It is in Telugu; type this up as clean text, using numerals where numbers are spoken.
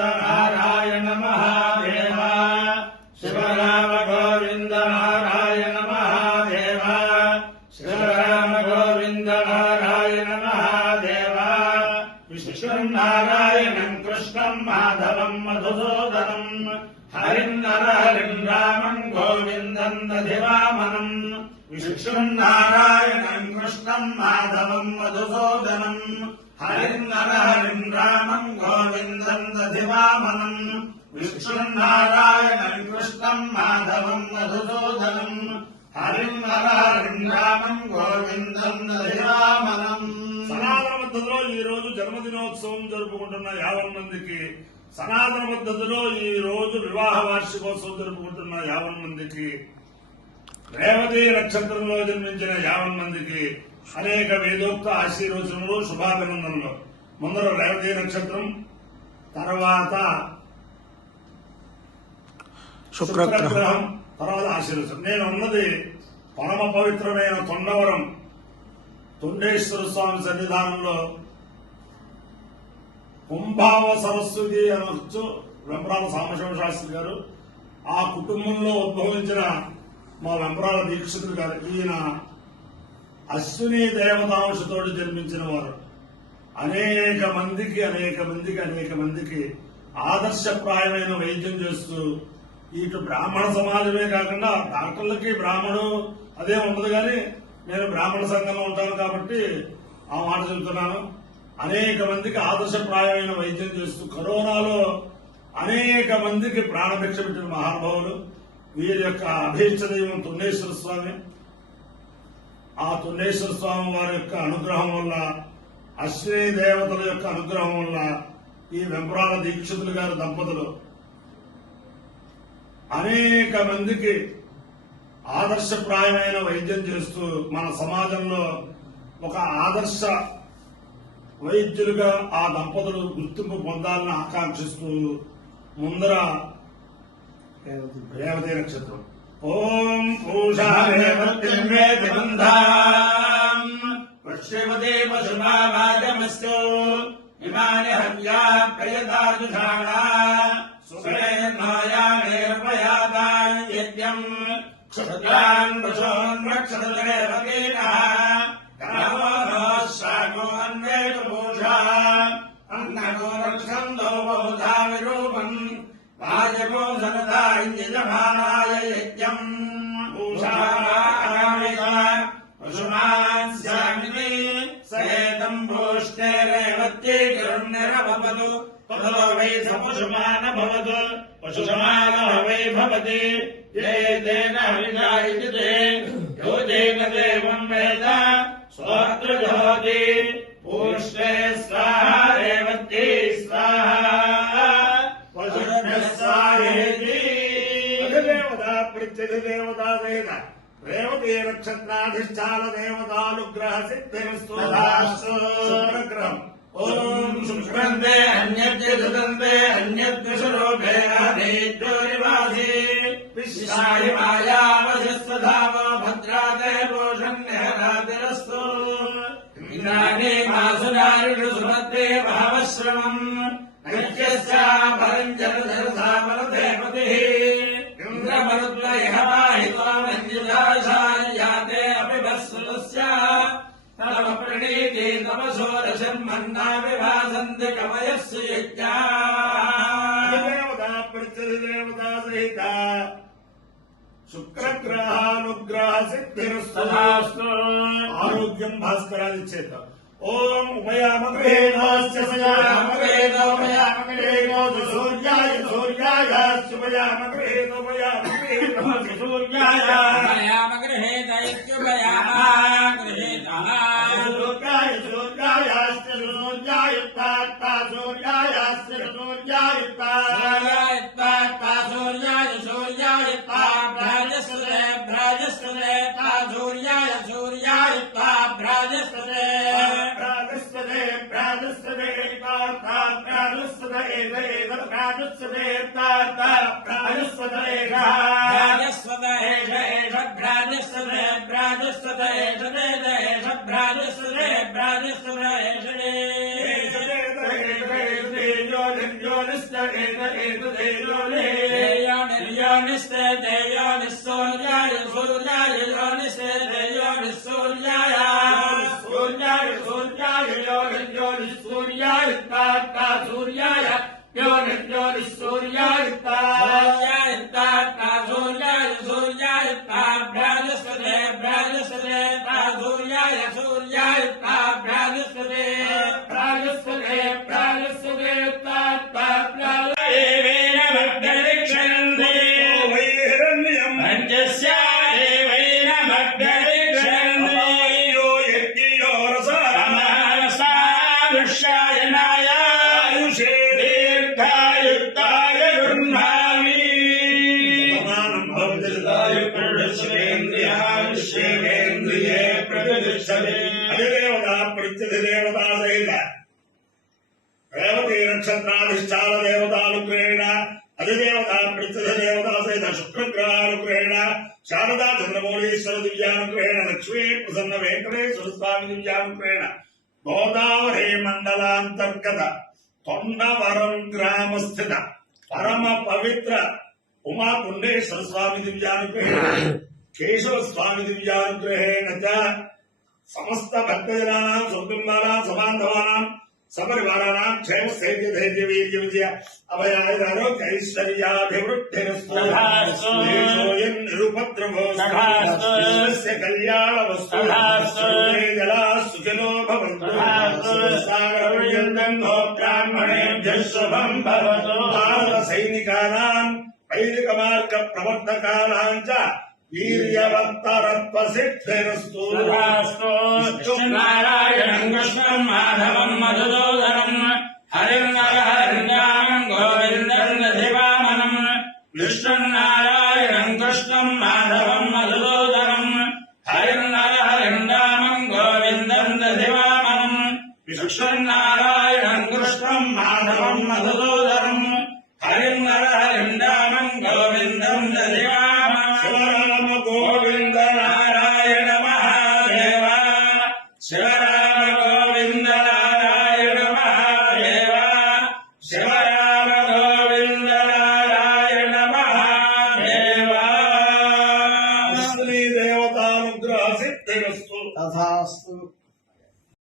గోవింద నారాయణ మహాదేవ శివరామ గోవింద నారాయణ మహాదేవ శివరామ గోవింద నారాయణ మహాదేవ విష్ణునారాయణం కృష్ణం మాధవం మధుసూదనం హరిం నరహరిం రామం గోవిందం దధివామనం విష్ణునారాయణం కృష్ణం మాధవం మధుసూదనం హరిం నరహరిం రామం గోవిందం దధివామనం విష్ణునారాయణం కృష్ణం మాధవం మధుసూదనం హరిం నరహరిం రామం గోవిందం దధివామనం. సనాతన పద్ధతిలో ఈ రోజు జన్మదినోత్సవం జరుపుకుంటున్న 50 మందికి, సనాతన పద్ధతిలో ఈ రోజు వివాహ వార్షికోత్సవం జరుపుకుంటున్న 50 మందికి, రేవతి నక్షత్రంలో జన్మించిన 50 మందికి అనేక వేదోక్త ఆశీర్వచనములు, శుభాభినందనలు. ముందర రేవతి నక్షత్రం, తర్వాత శుక్రగ్రహం, తర్వాత ఆశీర్వచనం. నేను ఉన్నది పరమ పవిత్రమైన తొండవరం తొండేశ్వర స్వామి సన్నిధానంలో కుంభావ సరస్వతి అనొచ్చు వెంపరాల సాంబశివ శాస్త్రి గారు. ఆ కుటుంబంలో ఉద్భవించిన మా వెంపరాల దీక్షితులు గారు. ఈయన అశ్విని దేవతాంశతోటి జన్మించిన వారు. అనేక మందికి ఆదర్శప్రాయమైన వైద్యం చేస్తూ ఇటు బ్రాహ్మణ సమాజమే కాకుండా డాక్టర్లకి బ్రాహ్మణు అదే ఉండదు, కానీ నేను బ్రాహ్మణ సంఘంలో ఉంటాను కాబట్టి ఆ మాట చెబుతున్నాను. అనేక మందికి ఆదర్శప్రాయమైన వైద్యం చేస్తూ కరోనాలో అనేక మందికి ప్రాణభిక్ష పెట్టిన మహానుభావులు. వీరి యొక్క అభీష్ట దైవం తొండేశ్వర స్వామి. ఆ తొండేశ్వర స్వామి వారి యొక్క అనుగ్రహం వల్ల, అశ్విని దేవతల యొక్క అనుగ్రహం వల్ల ఈ వెంపరాల దీక్షితులు గారి దంపతులు అనేక మందికి ఆదర్శప్రాయమైన వైద్యం చేస్తూ మన సమాజంలో ఒక ఆదర్శ వైద్యులుగా ఆ దంపతులు గుర్తింపు పొందాలని ఆకాంక్షిస్తూ ముందర రేవతి నక్షత్రం. ఓం పూషా పశ్చిమదే పశుమావాజమస్తో ఇమాని హవ్యా ప్రయదాజుషాణా సుఖేర్మాయామేర్పయాదాయం క్షుద్రాన్ పశూన్ రక్షతరేవతీనః కామోషాగో అన్వేష పూషా అన్నగో రక్షందో బహుధా విరూపం వాజగో సనదా యజమానాయ యజ్ఞం పూషాకామిక పశుమాన్ స్యామితి సేతం భూష్టే రేవత్యై కరుణ్యరభవతు పదలో వై సపశుమాన భవతు పశుసమాన వై భవతి ఏ తేన హరిజాయితే యో తేన దేవం వేద స్వాత్రజోతి పూష్టే స్వాహా రేవత్యై స్వాహా పశుభ్యః స్వాహేతి. అధిదేవతా ప్రత్యధిదేవతా వేద రేవతి నక్షత్రాధిష్టాన దేవతానుగ్రహ సిద్ధిరస్తు. శుక్రగ్రహం. ఓం శుక్రందే అన్యద్యజతందే అన్యద్విషరోభేణ నేత్యోనివాసి విశ్వాయ మాయావశస్తధావో భద్రాతే పోషణ్యరాతిరస్తు. ఇంద్రాణి మాసునారిషు సుమత్తే భావశ్రమం నైత్యస్యాపరం జలధరసామరదేవతిః ఇంద్రమరుద్వయః వాహితో మంజుషాయాతే అపిభస్సులస్య తవ ప్రణీతి తపసోరశర్మన్నా విభాసంతి కవయస్సు యజ్ఞా. దేవతా ప్రత్యధిదేవతా సహిత శుక్రగ్రహానుగ్రహ సిద్ధిరస్తు. ఆరోగ్యం భాస్కరాది చేత. ఓం ఉపయామగ్రేణోస్య సయామగ్రేణోపయామగ్రేణోసు సూర్యాయ సూర్యాయాశ్చుపయామగ్రేణోపయామగ్రేణోసు సూర్యాయ సూర్యాయ సూర్యాయాశ్చ సూర్యాయుక్తా సూర్యాయాశ్చ సూర్యాయుక్తా సూర్యాయ సూర్యాయుక్తా భ్రాజస్వదే భ్రాజస్వదే సూర్యాయ సూర్యాయుక్తా భ్రాజస్వదే భ్రాజస్వదే భ్రాజస్వదే భ్రాజస్వదే భ్రాజస్వదే భ్రాజస్వదే భ్రాజస్వదే భ్రాజస్వదే భ్రాజస్వదే భ్రాజస్వదే దేవతా సహిత రేవతి నక్షత్రాధిష్టాన దేవతానుగ్రహేణ అధిదేవత ప్రత్యధ దేవతా సహిత శుక్రగ్రహానుగ్రహేణ శారదా చంద్రమౌళీశ్వర దివ్యానుగ్రహేణ లక్ష్మీ ప్రసన్న వెంకటేశ్వర స్వామి దివ్యానుగ్రహేణ గోదావరి మండలాంతర్గత తొండవరం గ్రామ స్థిత పరమ పవిత్ర ఉమా పుండేశ్వర స్వామి దివ్యానుగ్రహేణ కేశవ స్వామి దివ్యానుగ్రహేణ సమస్త భక్తజనానాం సుకుటుంబానాం సమాంధవానాం సపరివారాణం క్షేమ స్థైర్య ధైర్య వీర్య విజయ అభయాయుర ఆరోగ్య ఐశ్వర్యాభివృద్ధిరస్తు నిరుపద్రవో కళ్యాణ వస్తు జలా సుఖినో భవంతు సాగరపర్యంతం బ్రాహ్మణేభ్యః శుభం భవతు భారత సైనికానాం వైదిక మార్గ ప్రవర్తకానాం చ వీర్యవత్తరత్వ సిద్ధిరస్తు నారాయణం కృష్ణం మాధవం మధుసూదనం హరిం నరహరిణామం గోవిందం దధివామనం విష్ణుం నారాయణం కృష్ణం మాధవం మధుసూదనం హరిం నరహరిణామం గోవిందం దధివామనం విష్ణుం నారాయణం కృష్ణం మాధవం మధుసూదనం హరిం నరహరిణామం గోవిందం దధివామనం